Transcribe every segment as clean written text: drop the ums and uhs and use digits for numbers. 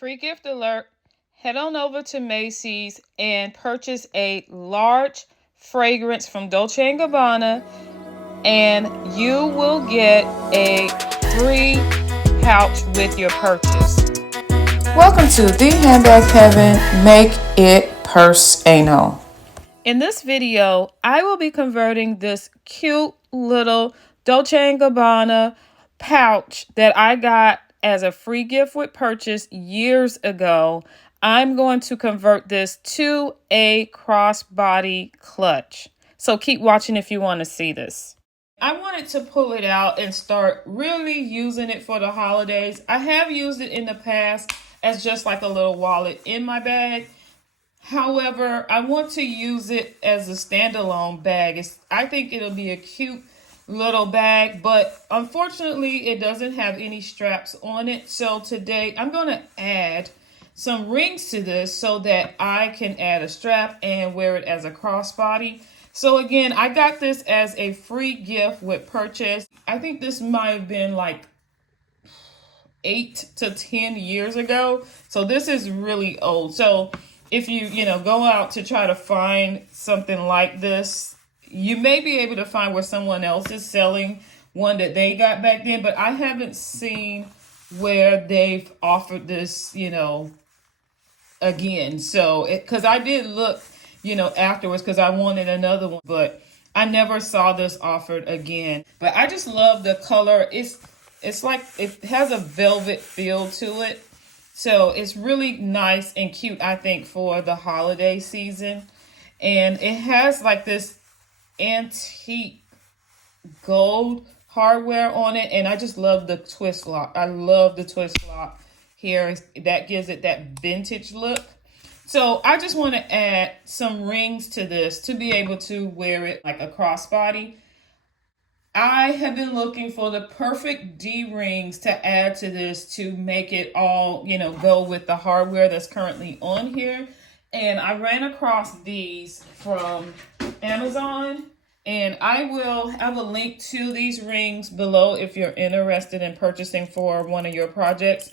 Free gift alert. Head on over to Macys and purchase a large fragrance from Dolce and Gabbana, and you will get a free pouch with your purchase. Welcome to the Handbag Heaven. Make it personal. In this video, I will be converting this cute little Dolce and Gabbana pouch that I got as a free gift with purchase years ago. I'm going to convert this to a crossbody clutch. So keep watching if you want to see this. I wanted to pull it out and start really using it for the holidays. I have used it in the past as just like a little wallet in my bag. However, I want to use it as a standalone bag. I think it'll be a cute little bag, but unfortunately it doesn't have any straps on it. So today I'm going to add some rings to this so that I can add a strap and wear it as a crossbody. So again, I got this as a free gift with purchase. I think this might have been like 8 to 10 years ago. So this is really old. So if you go out to try to find something like this, you may be able to find where someone else is selling one that they got back then, but I haven't seen where they've offered this, again. So, because I did look, afterwards because I wanted another one, but I never saw this offered again. But I just love the color. It's like it has a velvet feel to it. So it's really nice and cute, I think, for the holiday season. And it has like this antique gold hardware on it. And I just love the twist lock. I love the twist lock here. That gives it that vintage look. So I just want to add some rings to this to be able to wear it like a crossbody. I have been looking for the perfect D-rings to add to this to make it all, go with the hardware that's currently on here. And I ran across these from Amazon, and I will have a link to these rings below if you're interested in purchasing for one of your projects.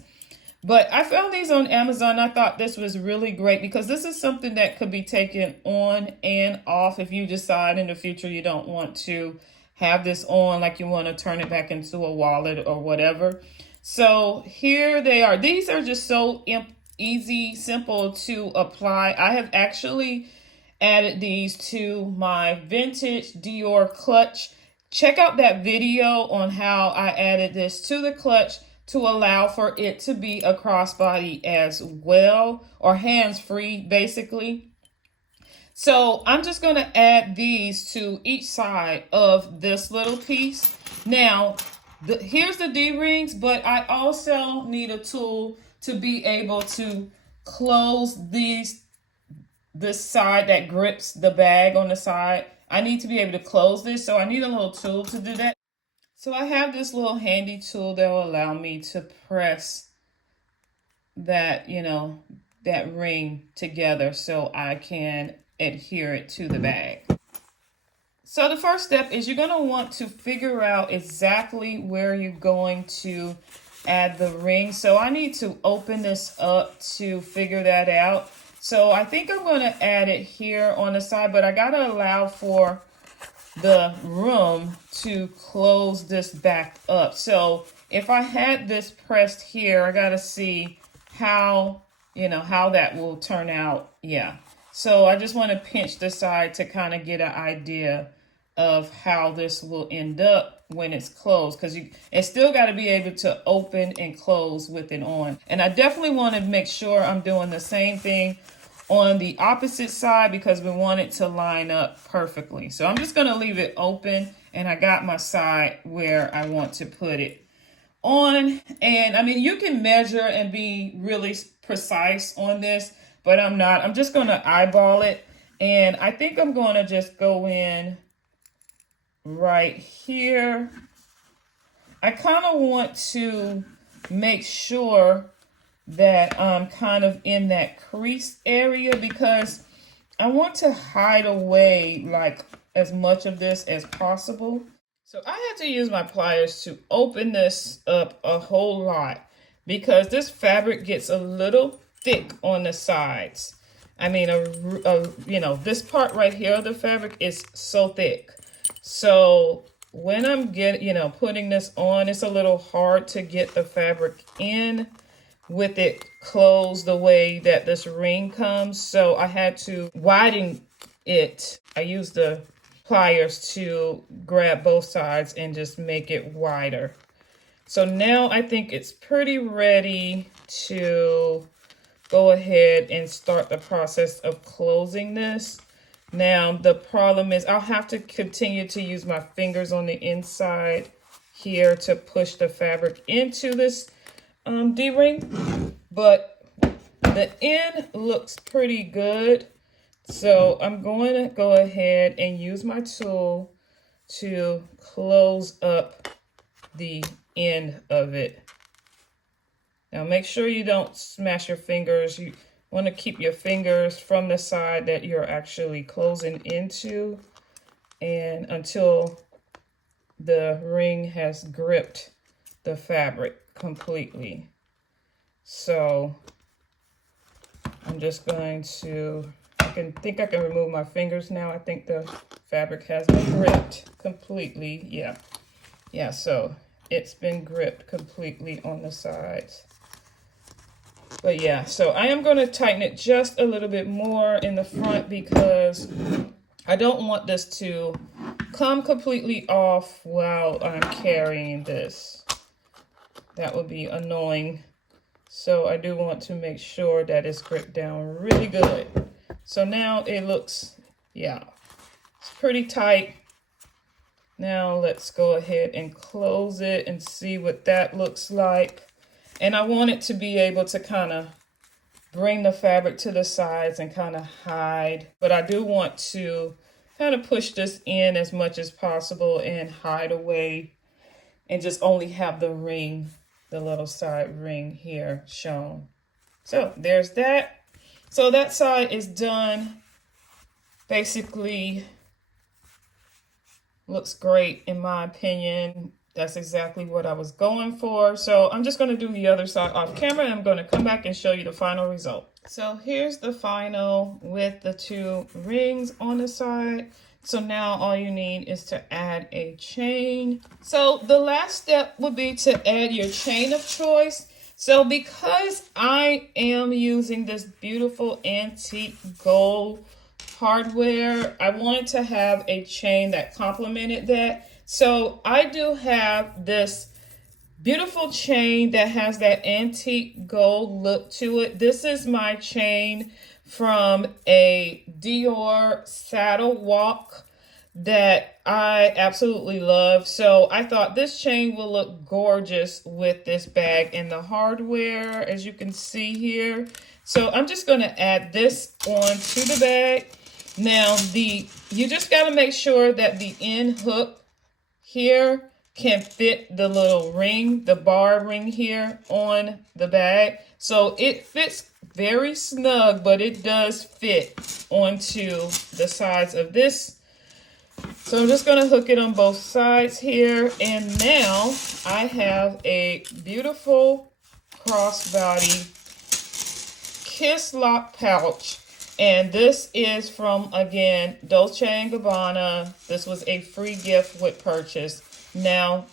But I found these on Amazon. I thought this was really great because this is something that could be taken on and off if you decide in the future you don't want to have this on, like you want to turn it back into a wallet or whatever. So here they are. These are just so easy, simple to apply. I have actually added these to my vintage Dior clutch. Check out that video on how I added this to the clutch to allow for it to be a crossbody as well, or hands-free basically. So I'm just going to add these to each side of this little piece. Now, here's the D-rings, but I also need a tool to be able to close this side that grips the bag on the side. I need to be able to close this, so I need a little tool to do that. So I have this little handy tool that will allow me to press that, that ring together so I can adhere it to the bag. So the first step is you're going to want to figure out exactly where you're going to add the ring. So I need to open this up to figure that out. So I think I'm going to add it here on the side, but I got to allow for the room to close this back up. So if I had this pressed here, I got to see how that will turn out. Yeah. So I just want to pinch the side to kind of get an idea of how this will end up when it's closed, because it's still got to be able to open and close with it on. And I definitely want to make sure I'm doing the same thing on the opposite side because we want it to line up perfectly. So I'm just going to leave it open, and I got my side where I want to put it on. And I mean, you can measure and be really precise on this, but I'm not. I'm just going to eyeball it. And I think I'm going to just go in right here. I kind of want to make sure that I'm kind of in that crease area because I want to hide away like as much of this as possible. So I had to use my pliers to open this up a whole lot. because this fabric gets a little thick on the sides. I mean, you know, this part right here of the fabric is so thick. So when I'm putting this on, it's a little hard to get the fabric in with it closed the way that this ring comes. So I had to widen it. I used the pliers to grab both sides and just make it wider. So now I think it's pretty ready to go ahead and start the process of closing this. Now, the problem is I'll have to continue to use my fingers on the inside here to push the fabric into this D-ring, but the end looks pretty good. So I'm going to go ahead and use my tool to close up the end of it. Now make sure you don't smash your fingers. You want to keep your fingers from the side that you're actually closing into, and until the ring has gripped the fabric completely. So I'm just going to, I think I can remove my fingers now. I think the fabric has been gripped completely. Yeah, so it's been gripped completely on the sides. But yeah, so I am going to tighten it just a little bit more in the front because I don't want this to come completely off while I'm carrying this. That would be annoying. So I do want to make sure that it's gripped down really good. So now it looks, yeah, it's pretty tight. Now let's go ahead and close it and see what that looks like. And I want it to be able to kind of bring the fabric to the sides and kind of hide. But I do want to kind of push this in as much as possible and hide away and just only have the ring, the little side ring here shown. So there's that. So that side is done. Basically looks great in my opinion. That's exactly what I was going for. So I'm just going to do the other side off camera and I'm going to come back and show you the final result. So here's the final with the two rings on the side. So now all you need is to add a chain. So the last step would be to add your chain of choice. So because I am using this beautiful antique gold hardware, I wanted to have a chain that complemented that. So I do have this beautiful chain that has that antique gold look to it. This is my chain from a Dior saddle walk that I absolutely love. So I thought this chain will look gorgeous with this bag and the hardware, as you can see here. So I'm just going to add this onto the bag. Now you just got to make sure that the end hook here can fit the little ring, the bar ring here on the bag. So it fits very snug, but it does fit onto the sides of this. So I'm just going to hook it on both sides here. And now I have a beautiful crossbody kiss lock pouch. And this is from, again, Dolce and Gabbana. This was a free gift with purchase, now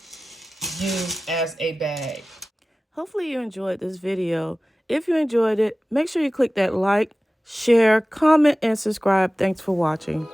used as a bag. Hopefully you enjoyed this video. If you enjoyed it, make sure you click that like, share, comment, and subscribe. Thanks for watching.